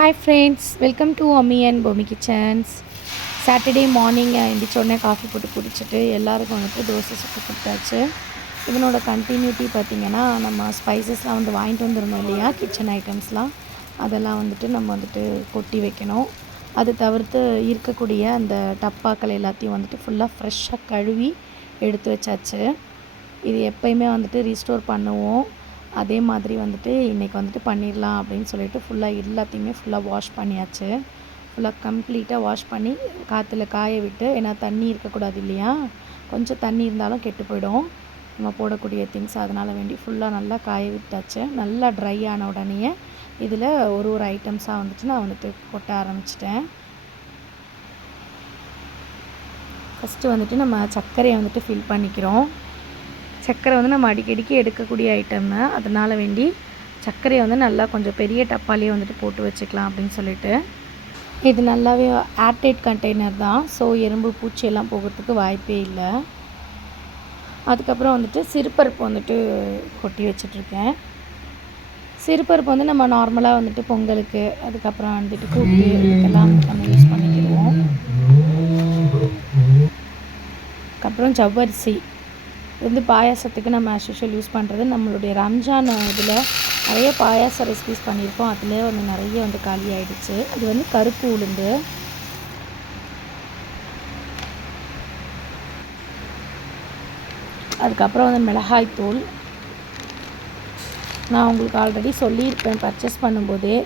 Hi friends, welcome to Ammi and Bommi kitchens. Saturday morning எழுந்திரிச்சோடனே coffee போட்டு குடிச்சிட்டு எல்லாருக்கும் வந்துட்டு தோசை சுட்டு கொடுத்தாச்சு. இதனோட கண்டினியூட்டி பார்த்திங்கன்னா, நம்ம ஸ்பைசஸ்லாம் வந்து வாங்கிட்டு வந்துருந்தோம் இல்லையா, கிச்சன் ஐட்டம்ஸ்லாம் அதெல்லாம் வந்துட்டு நம்ம வந்துட்டு கொட்டி வைக்கணும். அது தவிர்த்து இருக்கக்கூடிய அந்த டப்பாக்கள் எல்லாத்தையும் வந்துட்டு ஃபுல்லாக ஃப்ரெஷ்ஷாக கழுவி எடுத்து வச்சாச்சு. இது எப்போயுமே வந்துட்டு ரீஸ்டோர் பண்ணுவோம். அதே மாதிரி வந்துட்டு இன்றைக்கி வந்துட்டு பண்ணிடலாம் அப்படின்னு சொல்லிட்டு ஃபுல்லாக எல்லாத்தையுமே ஃபுல்லாக வாஷ் பண்ணியாச்சு. ஃபுல்லாக கம்ப்ளீட்டாக வாஷ் பண்ணி காற்றுல காய விட்டு, ஏன்னா தண்ணி இருக்கக்கூடாது இல்லையா, கொஞ்சம் தண்ணி இருந்தாலும் கெட்டு போயிடும் நம்ம போடக்கூடிய திங்ஸ். அதனால் வேண்டி ஃபுல்லாக நல்லா காய விட்டாச்சு. நல்லா ட்ரை ஆன உடனே இதில் ஒரு ஐட்டம்ஸாக வந்துட்டு நான் வந்துட்டு கொட்ட ஆரம்பிச்சிட்டேன். ஃபஸ்ட்டு வந்துட்டு நம்ம சர்க்கரையை வந்துட்டு ஃபில் பண்ணிக்கிறோம். சர்க்கரை வந்து நம்ம அடிக்கடிக்கு எடுக்கக்கூடிய ஐட்டம், அதனால் வேண்டி சர்க்கரையை வந்து நல்லா கொஞ்சம் பெரிய டப்பாலேயே வந்துட்டு போட்டு வச்சுக்கலாம் அப்படின்னு சொல்லிட்டு. இது நல்லாவே ஏர்டைட் கண்டெய்னர் தான், ஸோ எறும்பு பூச்சி எல்லாம் போகிறதுக்கு வாய்ப்பே இல்லை. அதுக்கப்புறம் வந்துட்டு சிறுபருப்பு வந்துட்டு கொட்டி வச்சிட்ருக்கேன். சிறுபருப்பு வந்து நம்ம நார்மலாக வந்துட்டு பொங்கலுக்கு, அதுக்கப்புறம் வந்துட்டு கூட்டு, இதுக்கெல்லாம் நம்ம யூஸ் பண்ணிக்கிடுவோம். அதுக்கப்புறம் ஜவ்வரிசி வந்து பாயாசத்துக்கு நம்ம ஆஸ் யூஸ் பண்ணுறது. நம்மளுடைய ரம்ஜான் இதில் நிறைய பாயாச ரெசிபிஸ் பண்ணியிருக்கோம். அதில் வந்து நிறைய வந்து காலி ஆகிடுச்சு. இது வந்து கருப்பு உளுந்து. அதுக்கப்புறம் வந்து மிளகாய்த்தூள். நான் உங்களுக்கு ஆல்ரெடி சொல்லியிருப்பேன், பர்ச்சேஸ் பண்ணும்போதே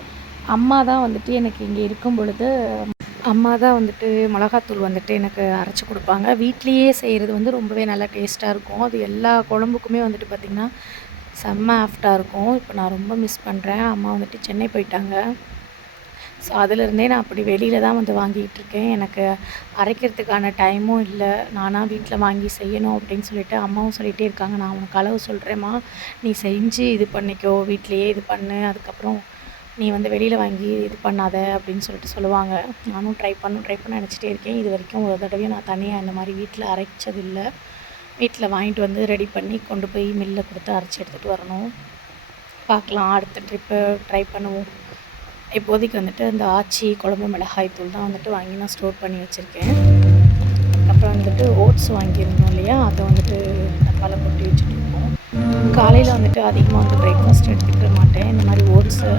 அம்மா தான் வந்துட்டு எனக்கு இங்கே இருக்கும் பொழுது அம்மா தான் வந்துட்டு மிளகாத்தூள் வந்துட்டு எனக்கு அரைச்சி கொடுப்பாங்க. வீட்லேயே செய்கிறது வந்து ரொம்பவே நல்லா டேஸ்ட்டாக இருக்கும். அது எல்லா குழம்புக்குமே வந்துட்டு பார்த்திங்கன்னா செம்ம ஆஃப்டாக இருக்கும். இப்போ நான் ரொம்ப மிஸ் பண்ணுறேன். அம்மா வந்துட்டு சென்னை போயிட்டாங்க. ஸோ அதிலிருந்தே நான் அப்படி வெளியில் தான் வந்து வாங்கிக்கிட்டு இருக்கேன். எனக்கு அரைக்கிறதுக்கான டைமும் இல்லை. நானாக வீட்டில் வாங்கி செய்யணும் அப்படின்னு சொல்லிட்டு அம்மாவும் சொல்லிகிட்டே இருக்காங்க. நான் உனக்கு அளவு சொல்கிறேம்மா, நீ செஞ்சு இது பண்ணிக்கோ, வீட்லேயே இது பண்ணு, அதுக்கப்புறம் நீ வந்து வெளியில் வாங்கி இது பண்ணாத அப்படின்னு சொல்லிட்டு சொல்லுவாங்க. நானும் ட்ரை பண்ண நினச்சிட்டே இருக்கேன். இது வரைக்கும் ஒரு தடவையும் நான் தனியாக இந்த மாதிரி வீட்டில் அரைச்சதில்லை. வீட்டில் வாங்கிட்டு வந்து ரெடி பண்ணி கொண்டு போய் மில்லில் கொடுத்து அரைச்சி எடுத்துகிட்டு வரணும். பார்க்கலாம், அடுத்த ட்ரிப்பு ட்ரை பண்ணுவோம். இப்போதைக்கு வந்துட்டு இந்த ஆச்சி குழம்பு மிளகாய் தூள் தான் வந்துட்டு வாங்கி நான் ஸ்டோர் பண்ணி வச்சுருக்கேன். அப்புறம் வந்துட்டு ஓட்ஸ் வாங்கியிருந்தோம் இல்லையா, அதை வந்துட்டு டப்பாவில் கொட்டி வச்சுட்டு இருக்கோம். காலையில் வந்துட்டு அதிகமாக வந்து பிரேக்ஃபாஸ்ட் எடுத்துக்க மாட்டேன். இந்த மாதிரி ஓட்ஸு,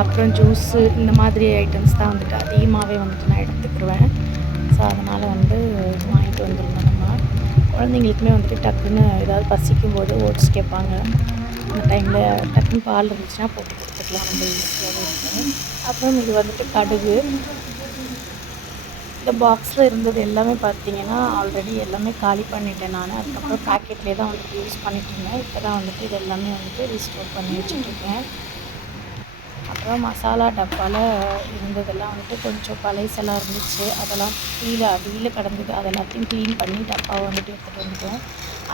அப்புறம் ஜூஸு, இந்த மாதிரி ஐட்டம்ஸ் தான் வந்துட்டு அதிகமாகவே வந்துட்டு நான் எடுத்துக்கிடுவேன். ஸோ அதனால் வந்து வாங்கிட்டு வந்துருந்தோம். நம்ம குழந்தைங்களுக்குமே வந்துட்டு டக்குன்னு ஏதாவது பசிக்கும் போது ஓட்ஸ் கேட்பாங்க. அந்த டைமில் டக்குன்னு பால் இருந்துச்சுன்னா போட்டு கொடுத்துக்கலாம், ரொம்ப ஈஸியாகவே இருக்கும். அப்புறம் இது வந்துட்டு கடுகு. இந்த பாக்ஸில் இருந்தது எல்லாமே பார்த்திங்கன்னா ஆல்ரெடி எல்லாமே காலி பண்ணிட்டேன் நான். அதுக்கப்புறம் பேக்கெட்லேயே தான் வந்துட்டு யூஸ் பண்ணிட்டு இருந்தேன். இப்போ தான் வந்துட்டு இது எல்லாமே வந்துட்டு ரீஸ்டோர் பண்ணி வச்சுட்ருக்கேன். அப்புறம் மசாலா டப்பாவில் இருந்ததெல்லாம் வந்துட்டு கொஞ்சம் பழைசெல்லாம் இருந்துச்சு. அதெல்லாம் கீழே அடியில் கிடந்தது. அது எல்லாத்தையும் க்ளீன் பண்ணி டப்பாவை வந்துட்டு எடுத்துகிட்டு வந்துட்டோம்.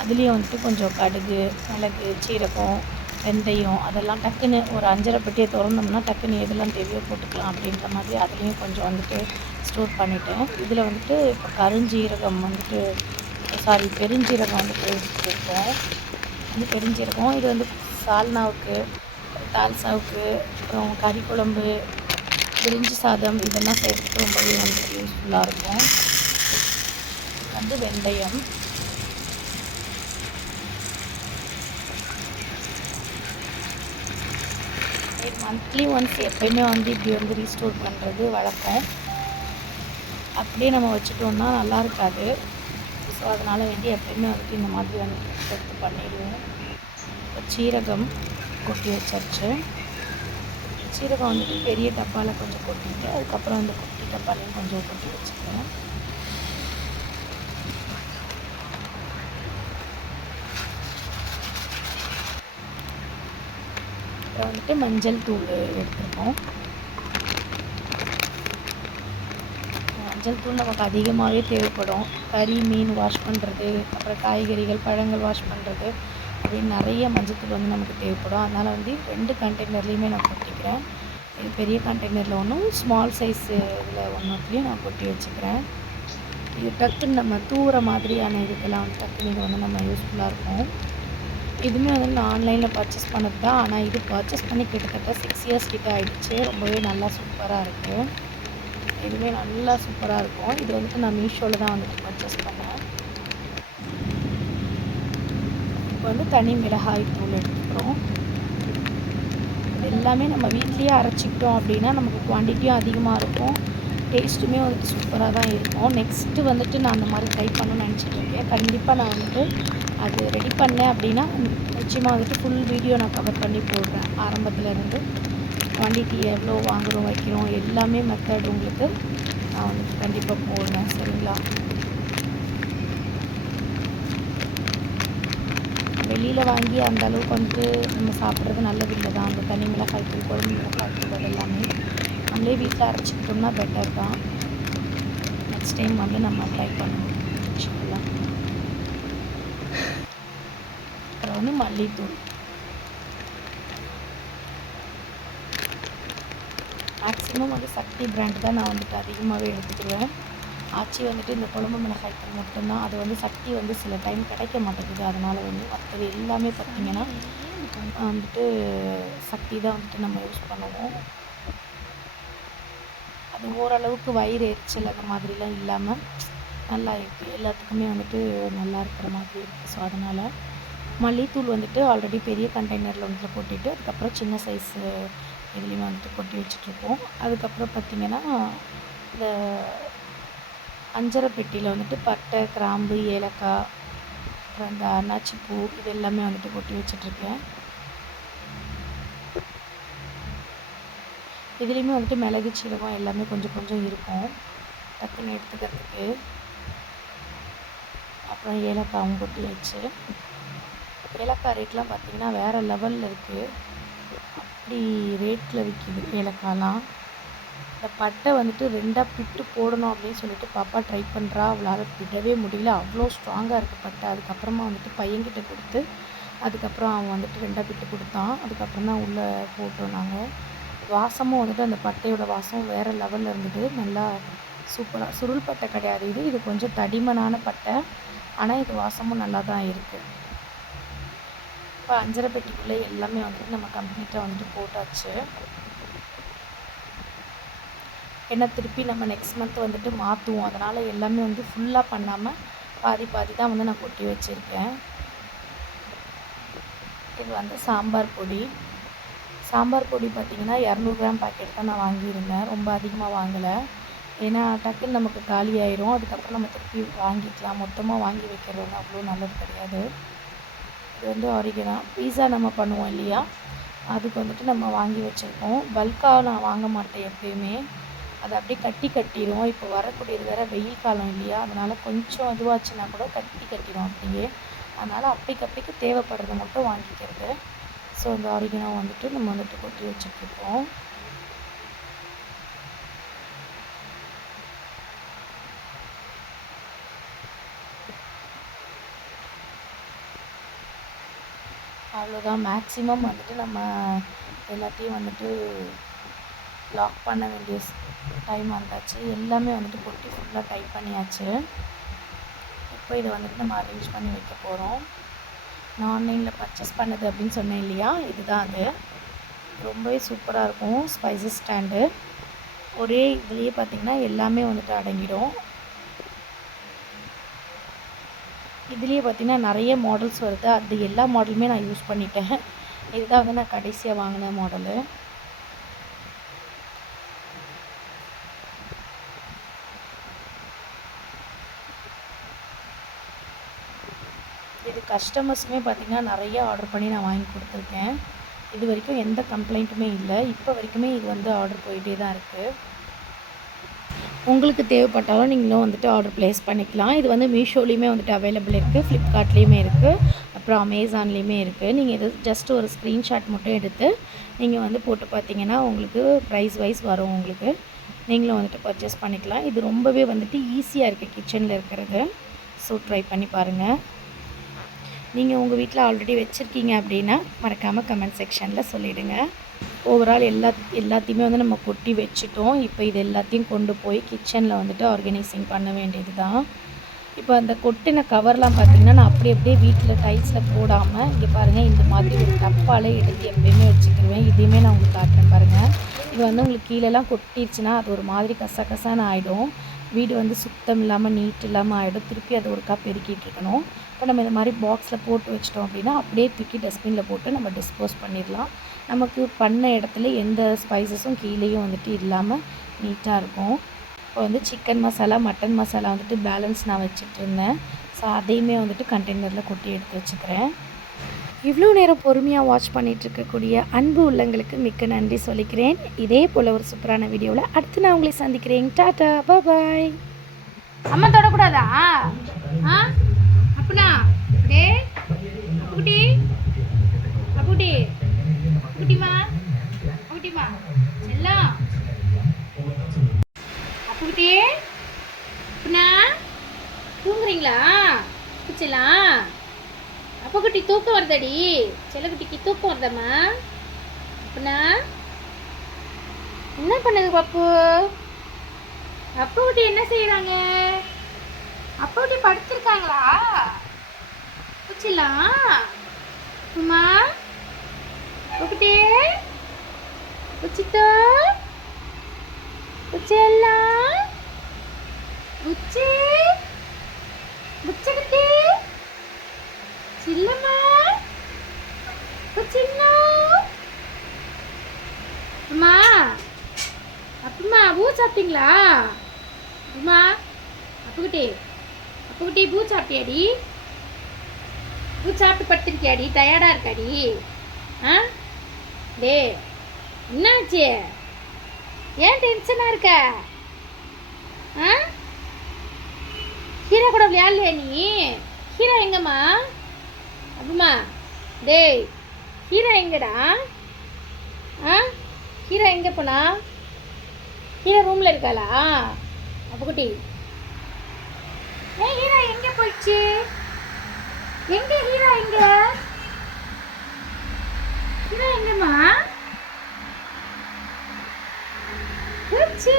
அதுலேயும் வந்துட்டு கொஞ்சம் கடுகு, மிளகு, சீரகம், வெந்தயம், அதெல்லாம் டக்குன்னு ஒரு 5 பெட்டியை திறந்தோம்னா டக்குன்னு எதெல்லாம் தேவையோ போட்டுக்கலாம் அப்படின்ற மாதிரி அதுலேயும் கொஞ்சம் வந்துட்டு ஸ்டோர் பண்ணிவிட்டேன். இதில் வந்துட்டு இப்போ பெருஞ்சீரகம் வந்துட்டு எடுத்துருக்கோம். வந்து பெருஞ்சீரகம் இது வந்து சால்னாவுக்கு, தால்சாவுக்கு, அப்புறம் கறி குழம்பு, பிரிஞ்சி சாதம், இதெல்லாம் செய்கிறதுக்கு ரொம்பவே வந்துட்டு யூஸ்ஃபுல்லாக இருக்கும். வந்து வெந்தயம், மந்த்லி ஒன்ஸ் எப்போயுமே வந்து இப்படி வந்து ரீஸ்டோர் பண்ணுறது வழக்கம். அப்படியே நம்ம வச்சுட்டோம்னா நல்லா இருக்காது. ஸோ அதனால் வேண்டி எப்போயுமே வந்துட்டு இந்த மாதிரி வந்துட்டு எடுத்து பண்ணிடுவோம். சீரகம் கொட்டி வச்சாச்சு. சீரகம் வந்துட்டு பெரிய டப்பாவில் கொஞ்சம் கொட்டிட்டு, அதுக்கப்புறம் அந்த குட்டி டப்பாலையும் கொஞ்சம் கொட்டி வச்சுக்கிறேன். அப்புறம் வந்துட்டு மஞ்சள் தூள் எடுத்துருக்கோம். மஞ்சள் தூள் நமக்கு அதிகமாகவே தேவைப்படும். கறி, மீன் வாஷ் பண்ணுறது, அப்புறம் காய்கறிகள், பழங்கள் வாஷ் பண்ணுறது அப்படின்னு நிறைய மஞ்சள் தூள் வந்து நமக்கு தேவைப்படும். அதனால் வந்து 2 கண்டெய்னர்லேயுமே நான் கொட்டிக்கிறேன். இது பெரிய கண்டெய்னரில் ஒன்றும், ஸ்மால் சைஸு இதில் ஒன்றுத்துலேயும் நான் கொட்டி வச்சுக்கிறேன். இது டக்குன்னு நம்ம தூர மாதிரியான இதுக்கெல்லாம் வந்து டக்குன்னு இது வந்து நம்ம யூஸ்ஃபுல்லாக இருக்கும். இதுவுமே வந்து நான் ஆன்லைனில் பர்ச்சேஸ் பண்ணது தான். ஆனால் இது பர்ச்சேஸ் பண்ணி கிட்டத்தட்ட 6 இயர்ஸ் கிட்ட ஆகிடுச்சு. ரொம்பவே நல்லா சூப்பராக இருக்குது. இதுவுமே நல்லா சூப்பராக இருக்கும். இது வந்துட்டு நான் மீஷோவில் தான் வந்துட்டு பர்ச்சேஸ் பண்ணேன். இப்போ வந்து தனி மிளகாய் தூள் எடுத்துக்கிறோம். இது எல்லாமே நம்ம வீட்லேயே அரைச்சிக்கிட்டோம் அப்படின்னா நமக்கு குவான்டிட்டியும் அதிகமாக இருக்கும். டேஸ்ட்டுமே வந்துட்டு சூப்பராக தான் இருக்கும். நெக்ஸ்ட்டு வந்துட்டு நான் அந்த மாதிரி ட்ரை பண்ணணும்னு நினச்சிட்ருக்கேன். கண்டிப்பாக நான் வந்துட்டு அது ரெடி பண்ணேன் அப்படின்னா நிச்சயமாக வந்துட்டு ஃபுல் வீடியோ நான் கவர் பண்ணி போடுறேன். ஆரம்பத்துலேருந்து குவான்டிட்டி எவ்வளோ வாங்குகிறோம் வைக்கிறோம் எல்லாமே மெத்தட் உங்களுக்கு நான் வந்துட்டு கண்டிப்பாக போடுறேன். சரிங்களா? வெளியில் வாங்கி அந்த அளவுக்கு வந்துட்டு நம்ம சாப்பிட்றது நல்லது இல்லை தான். அந்த தனி மிளகாய் தூள், குழம்பு மிளகாய் தூள் அது எல்லாமே நம்மளே வீட்டில் அரைச்சிக்கிட்டோம்னா பெட்டர் தான். நெக்ஸ்ட் டைம் வந்து நம்ம ட்ரை பண்ணணும். இன்ஷாஅல்லாஹ். அப்புறம் வந்து மல்லித்தூள். மேக்ஸிமம் வந்து சக்தி பிராண்ட் தான் நான் வந்துட்டு அதிகமாகவே எடுத்துக்கிடுவேன். ஆச்சி வந்துட்டு இந்த குழம்பு மிளகாய் தூள் மட்டும்தான். அது வந்து சக்தி வந்து சில டைம் கிடைக்க மாட்டேங்குது. அதனால் வந்து மற்றது எல்லாமே பார்த்திங்கன்னா வந்துட்டு சக்தி தான் வந்துட்டு நம்ம யூஸ் பண்ணுவோம். அது ஓரளவுக்கு வயிறு எரிச்சல் அந்த மாதிரிலாம் இல்லாமல் நல்லா இருக்குது. எல்லாத்துக்குமே வந்துட்டு நல்லா இருக்கிற மாதிரி இருக்குது. ஸோ அதனால் மல்லித்தூள் வந்துட்டு ஆல்ரெடி பெரிய கண்டெய்னரில் வந்துட்டு கொட்டிட்டு அதுக்கப்புறம் சின்ன சைஸு இதுலேயுமே வந்துட்டு கொட்டி வச்சிட்ருக்கோம். அதுக்கப்புறம் பார்த்திங்கன்னா இந்த அஞ்சரை பெட்டியில் வந்துட்டு பட்டை, கிராம்பு, ஏலக்காய், அப்புறம் இந்த அன்னாச்சி பூ இது எல்லாமே வந்துட்டு கொட்டி வச்சிட்ருக்கேன். இதுலேயுமே வந்துட்டு மிளகு, சீரகம் எல்லாமே கொஞ்சம் கொஞ்சம் இருக்கும் டக்குன்னு எடுத்துக்கிறதுக்கு. அப்புறம் ஏலக்காவும் கொட்டி வச்சு ஏலக்காய் ரேட்லாம் பார்த்திங்கன்னா வேறு லெவலில் இருக்குது. அப்படி ரேட்டில் விற்கிது ஏலக்காய்லாம். இந்த பட்டை வந்துட்டு 2ஆக பிட்டு போடணும் அப்படின்னு சொல்லிட்டு பாப்பா ட்ரை பண்ணுறா. அவளால் விடவே முடியல. அவ்வளோ ஸ்ட்ராங்காக இருக்குது பட்டை. அதுக்கப்புறமா வந்துட்டு பையன்கிட்ட கொடுத்து அதுக்கப்புறம் அவன் வந்துட்டு 2ஆக பிட்டு கொடுத்தான். அதுக்கப்புறம் தான் உள்ளே போட்டோம் நாங்கள். வாசமும் வந்துட்டு அந்த பட்டையோட வாசம் வேறு லெவலில் இருந்தது. நல்லா சூப்பராக சுருள் பட்டை கிடையாது இது. இது கொஞ்சம் தடிமனான பட்டை. ஆனால் இது வாசமும் நல்லா தான் இருக்குது. இப்போ அஞ்சரை பெட்டிக்குள்ளே எல்லாமே வந்துட்டு நம்ம கம்ப்ளீட்டாக வந்துட்டு போட்டாச்சு. ஏன்னா திருப்பி நம்ம நெக்ஸ்ட் மந்த் வந்துட்டு மாற்றுவோம். அதனால் எல்லாமே வந்து ஃபுல்லாக பண்ணாமல் பாதி பாதி தான் வந்து நான் கொட்டி வச்சுருக்கேன். இது வந்து சாம்பார் பொடி. சாம்பார் பொடி பார்த்திங்கன்னா 200 கிராம் பாக்கெட் தான் நான் வாங்கியிருந்தேன். ரொம்ப அதிகமாக வாங்கலை. ஏன்னா டக்குன்னு நமக்கு காலி ஆயிரும். அதுக்கப்புறம் நம்ம திருப்பி வாங்கிக்கலாம். மொத்தமாக வாங்கி வைக்கிறது வந்து அவ்வளோ நல்லது கிடையாது. இது வந்து ஆரிகனோ பீஸா நம்ம பண்ணுவோம் இல்லையா, அதுக்கு வந்துட்டு நம்ம வாங்கி வச்சுருக்கோம். பல்காக நான் வாங்க மாட்டேன் எப்பயுமே. அது அப்படியே கட்டிடும். இப்போ வரக்கூடியது வேறு வெயில் காலம் இல்லையா, அதனால் கொஞ்சம் இதுவாச்சுன்னா கூட கட்டிடும் அப்படியே. அதனால் அப்பைக்கு தேவைப்படுறத மட்டும் வாங்கிக்கிறது. ஸோ இந்த ஆரிகனோ வந்துட்டு நம்ம வந்துட்டு கொட்டி வச்சுட்ருக்கோம். அவ்வளோதான். மேக்ஸிமம் வந்துட்டு நம்ம எல்லாத்தையும் வந்துட்டு லாக் பண்ண வேண்டிய டைம் வந்தாச்சு. எல்லாமே வந்துட்டு கொட்டி ஃபுல்லாக டைப் பண்ணியாச்சு. இப்போ இதை வந்துட்டு நம்ம அரேஞ்ச் பண்ணி வைக்க போகிறோம். நான் ஆன்லைனில் பர்ச்சேஸ் பண்ணது அப்படின்னு சொன்னேன் இல்லையா, இதுதான் அது. ரொம்பவே சூப்பராக இருக்கும். ஸ்பைசஸ் ஸ்டாண்டு ஒரே இதுலேயே பார்த்திங்கன்னா எல்லாமே வந்துட்டு அடங்கிடும். இதுலேயே பார்த்திங்கன்னா நிறைய மாடல்ஸ் வருது. அது எல்லா மாடலுமே நான் யூஸ் பண்ணிட்டேன். இதுதான் வந்து நான் கடைசியாக வாங்கின மாடலு. இது கஸ்டமர்ஸுமே பார்த்திங்கன்னா நிறைய ஆர்டர் பண்ணி நான் வாங்கி கொடுத்துருக்கேன். இது வரைக்கும் எந்த கம்ப்ளைண்ட்டுமே இல்லை. இப்போ வரைக்குமே இது வந்து ஆர்டர் போயிட்டே தான் இருக்குது. உங்களுக்கு தேவைப்பட்டாலும் நீங்களும் வந்துட்டு ஆர்டர் ப்ளேஸ் பண்ணிக்கலாம். இது வந்து மீஷோலேயுமே வந்துட்டு அவைலபிள் இருக்குது, ஃப்ளிப்கார்ட்லேயுமே இருக்குது, அப்புறம் அமேசான்லேயுமே இருக்குது. நீங்கள் இது ஜஸ்ட் ஒரு ஸ்க்ரீன்ஷாட் மட்டும் எடுத்து நீங்கள் வந்து போட்டு பார்த்தீங்கன்னா உங்களுக்கு ப்ரைஸ் வைஸ் வரும். உங்களுக்கு நீங்களும் வந்துட்டு பர்ச்சேஸ் பண்ணிக்கலாம். இது ரொம்பவே வந்துட்டு ஈஸியாக இருக்குது கிச்சனில் இருக்கிறது. ஸோ ட்ரை பண்ணி பாருங்கள். நீங்கள் உங்கள் வீட்டில் ஆல்ரெடி வச்சுருக்கீங்க அப்படின்னா மறக்காமல் கமெண்ட் செக்ஷனில் சொல்லிவிடுங்க. ஓவரால் எல்லாத்தையுமே வந்து நம்ம கொட்டி வச்சுட்டோம். இப்போ இது எல்லாத்தையும் கொண்டு போய் கிச்சனில் வந்துட்டு ஆர்கனைசிங் பண்ண வேண்டியது தான். இப்போ அந்த கொட்டின கவர்லாம் பார்த்திங்கன்னா நான் அப்படியே வீட்டில் டைல்ஸில் போடாமல் இங்கே பாருங்கள் இந்த மாதிரி ஒரு டப்பால் எடுத்து எப்பயுமே வச்சுக்கிடுவேன். இதையுமே நான் உங்களுக்கு காட்டுறேன் பாருங்கள். இது வந்து உங்களுக்கு கீழெல்லாம் கொட்டிடுச்சுன்னா அது ஒரு மாதிரி கசகசான்னு ஆகிடும். வீடு வந்து சுத்தம் இல்லாமல் நீட் இல்லாமல் ஆகிடும். திருப்பி அதை ஒருக்கா பெருக்கிட்டு இருக்கணும். இப்போ நம்ம இந்த மாதிரி பாக்ஸில் போட்டு வச்சிட்டோம் அப்படின்னா அப்படியே தூக்கி டஸ்ட்பினில் போட்டு நம்ம டிஸ்போஸ் பண்ணிடலாம். நமக்கு பண்ண இடத்துல எந்த ஸ்பைசஸும் கீழேயும் வந்துட்டு இல்லாமல் நீட்டாக இருக்கும். இப்போ வந்து சிக்கன் மசாலா, மட்டன் மசாலா வந்துட்டு பேலன்ஸ் நான் வச்சுட்ருந்தேன். ஸோ அதையுமே வந்துட்டு கண்டெய்னரில் கொட்டி எடுத்து வச்சுக்கிறேன். இவ்வளோ நேரம் பொறுமையாக வாட்ச் பண்ணிகிட்ருக்கக்கூடிய அன்பு உள்ளங்களுக்கு மிக்க நன்றி சொல்லிக்கிறேன். இதே போல் ஒரு சூப்பரான வீடியோவில் அடுத்து நான் உங்களை சந்திக்கிறேன். டாட்டா, பாய். அம்மா தொடக்கூடாதா? அப்பனா டே அப்புகுட்டி அப்புகுட்டி அப்புகுட்டிமா அப்புகுட்டிமா செல்லம் அப்புகுட்டி அப்பனா தூங்குறீங்களா? செல்லாம் அப்புகுட்டி தூக்கம் வருதடி. செல்லக்குட்டிக்கு தூக்கம் வருதம்மா. அப்பனா என்ன பண்ணுது பப்பு? அப்புகுட்டி என்ன செய்கிறாங்க? அப்புகுட்டி படுத்திருக்காங்களா? பூச்சிலாம் அம்மா அப்புகுட்டி பூச்சித்தோ பூச்சியெல்லாம் பூச்சி பூச்சிக்குட்டி சில்லம்மா பூச்சின்னா அம்மா அப்பம்மா பூ சாப்பிட்டீங்களா? அம்மா அப்புகுட்டி பூ சாப்பிட்டியாடி? பூ சாப்பிட்டு படுத்திருக்கியாடி? டயர்டாக இருக்காடி? டே என்னாச்சு? ஏன் டென்ஷனாக இருக்க? ஹீரா கூட விளையாடலையா நீ? ஹீரா எங்கம்மா? அப்பம்மா டேய் ஹீரா எங்கடா? ஹீரா எங்கே போனா? ஹீரா ரூமில் இருக்காளா? அப்புகுட்டி ஏன் ஹீரா எங்கே போயிடுச்சு? எங்கே ஹீரா? ஹீரா எங்கம்மா? பூச்சி